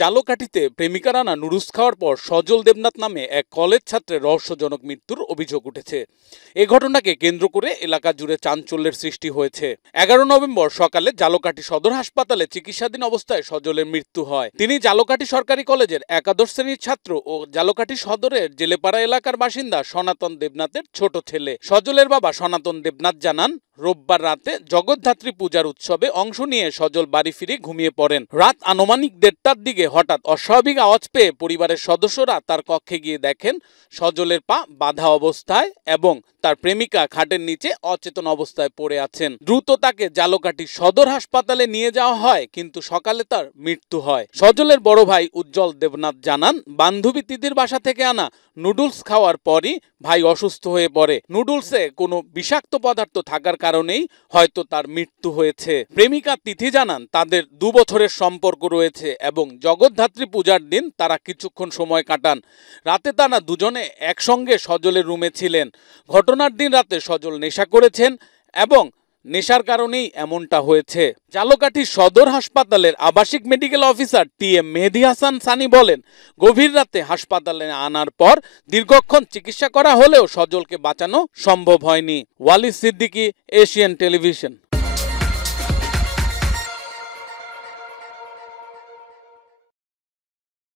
জালকাঠিতে প্রেমিকার আনা নুডলস খাওয়ার পর সজল দেবনাথ নামে এক কলেজ ছাত্রের রহস্যজনক মৃত্যুর অভিযোগ উঠেছে। এ ঘটনাকে কেন্দ্র করে এলাকা জুড়ে চাঞ্চল্যের সৃষ্টি হয়েছে। 11 নভেম্বর সকালে জালকাঠি সদর হাসপাতালে চিকিৎসাধীন অবস্থায় সজলের মৃত্যু হয়। তিনি জালকাঠি সরকারি কলেজের একাদশ শ্রেণীর ছাত্র ও জালকাঠি সদরের জেলেপাড়া এলাকার বাসিন্দা সনাতন দেবনাথের ছোট ছেলে। সজলের বাবা সনাতন দেবনাথ জানান, রোববার রাতে জগদ্ধাত্রী পূজার উৎসবে অংশ নিয়ে সজল বাড়ি ফিরে ঘুমিয়ে পড়েন। রাত আনুমানিক 1:30টার দিকে হঠাৎ অস্বাভাবিক আওয়াজ পেয়ে পরিবারের সদস্যরা তার কক্ষে গিয়ে দেখেন সজলের পা বাঁধা অবস্থায় এবং তার প্রেমিকা খাটের নিচে অচেতন অবস্থায় পড়ে আছেন। দ্রুত তাকে জালকাঠি সদর হাসপাতালে নিয়ে যাওয়া হয়, কিন্তু সকালে তার মৃত্যু হয়। সজলের বড় ভাই উজ্জ্বল দেবনাথ জানান, বান্ধবী তিথির বাসা থেকে আনা নুডলস খাওয়ার পরই ভাই অসুস্থ হয়ে পড়ে। নুডলসে কোনো বিষাক্ত পদার্থ থাকার কারণেই হয়তো তার মৃত্যু হয়েছে। প্রেমিকা তিথি জানান, তাদের 2 বছরের সম্পর্ক রয়েছে এবং জগদ্ধাত্রী পূজার দিন তারা কিছুক্ষণ সময় কাটান। রাতে তারা দুজনে একসঙ্গে সজলের রুমে ছিলেন। ঘটনার দিন রাতে সজল নেশা করেছেন এবং নেশার কারণেই এমনটা হয়েছে। জালকাঠি সদর হাসপাতালের আবাসিক মেডিকেল অফিসার TM মেহেদী হাসান সানি বলেন, গভীর রাতে হাসপাতালে আনার পর দীর্ঘক্ষণ চিকিৎসা করা হলেও সজলকে বাঁচানো সম্ভব হয়নি। Walid Siddiqui, Asian television.